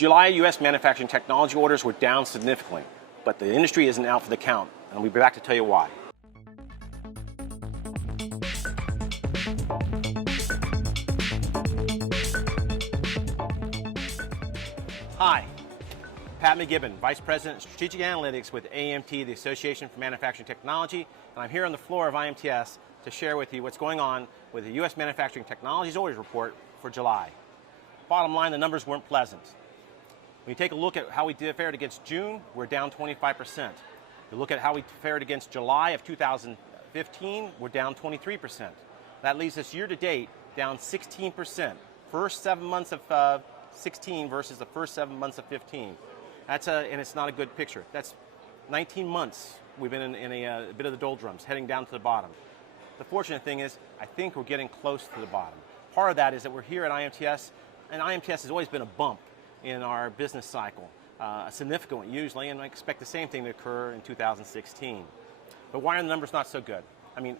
July U.S. manufacturing technology orders were down significantly, but the industry isn't out for the count, and I'll be back to tell you why. Hi, Pat McGibbon, Vice President of Strategic Analytics with AMT, the Association for Manufacturing Technology, and I'm here on the floor of IMTS to share with you what's going on with the U.S. Manufacturing Technologies Orders Report for July. Bottom line, the numbers weren't pleasant. When you take a look at how we fared against June, we're down 25%. You look at how we fared against July of 2015, we're down 23%. That leaves us year to date down 16%. First 7 months of 16 versus the first 7 months of 15. And it's not a good picture. That's 19 months we've been in a bit of the doldrums, heading down to the bottom. The fortunate thing is, I think we're getting close to the bottom. Part of that is that we're here at IMTS, and IMTS has always been a bump in our business cycle, a significant one usually, and I expect the same thing to occur in 2016. But why are the numbers not so good? I mean,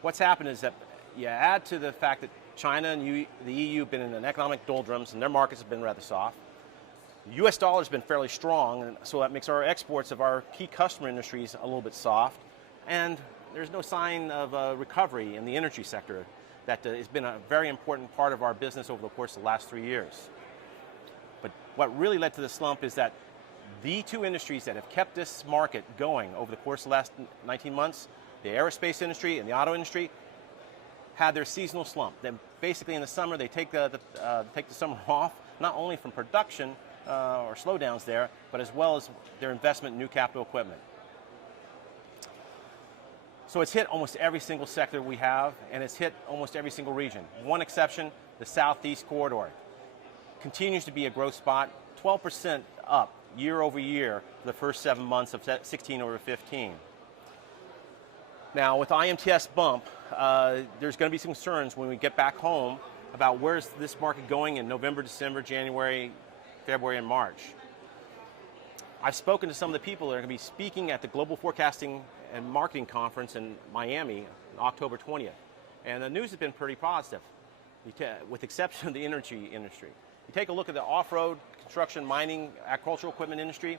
what's happened is that you add to the fact that China and the EU have been in an economic doldrums and their markets have been rather soft. The US dollar has been fairly strong, and so that makes our exports of our key customer industries a little bit soft. And there's no sign of recovery in the energy sector that has been a very important part of our business over the course of the last 3 years. But what really led to the slump is that the two industries that have kept this market going over the course of the last 19 months, the aerospace industry and the auto industry, had their seasonal slump. Then basically in the summer they take the summer off, not only from production or slowdowns there, but as well as their investment in new capital equipment. So it's hit almost every single sector we have, and it's hit almost every single region. One exception, the Southeast Corridor. Continues to be a growth spot, 12% up year over year for the first 7 months of 16 over 15. Now with IMTS bump, there's going to be some concerns when we get back home about where's this market going in November, December, January, February, and March. I've spoken to some of the people that are going to be speaking at the Global Forecasting and Marketing Conference in Miami on October 20th. And the news has been pretty positive, with the exception of the energy industry. You take a look at the off-road, construction, mining, agricultural equipment industry.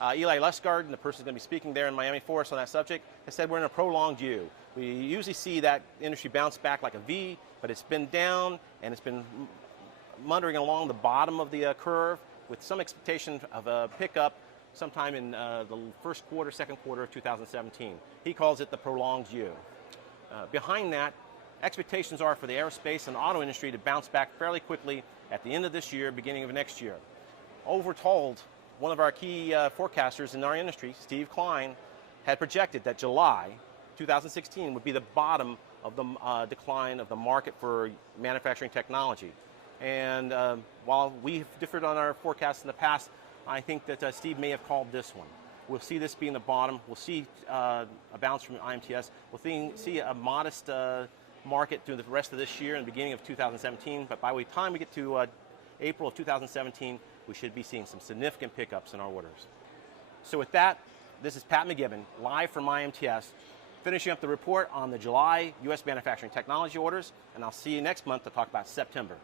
Eli Lusgard, the person who's going to be speaking there in Miami for us on that subject, has said we're in a prolonged U. We usually see that industry bounce back like a V, but it's been down and it's been muttering along the bottom of the curve with some expectation of a pickup sometime in the first quarter, second quarter of 2017. He calls it the prolonged U. Behind that, expectations are for the aerospace and auto industry to bounce back fairly quickly at the end of this year, beginning of next year. Overtold, one of our key forecasters in our industry, Steve Klein, had projected that July 2016 would be the bottom of the decline of the market for manufacturing technology. And while we've differed on our forecasts in the past, I think that Steve may have called this one. We'll see this being the bottom. We'll see a bounce from IMTS. We'll see a modest market through the rest of this year and the beginning of 2017. But by the time we get to April of 2017, we should be seeing some significant pickups in our orders. So with that, this is Pat McGibbon, live from IMTS, finishing up the report on the July U.S. manufacturing technology orders, and I'll see you next month to talk about September.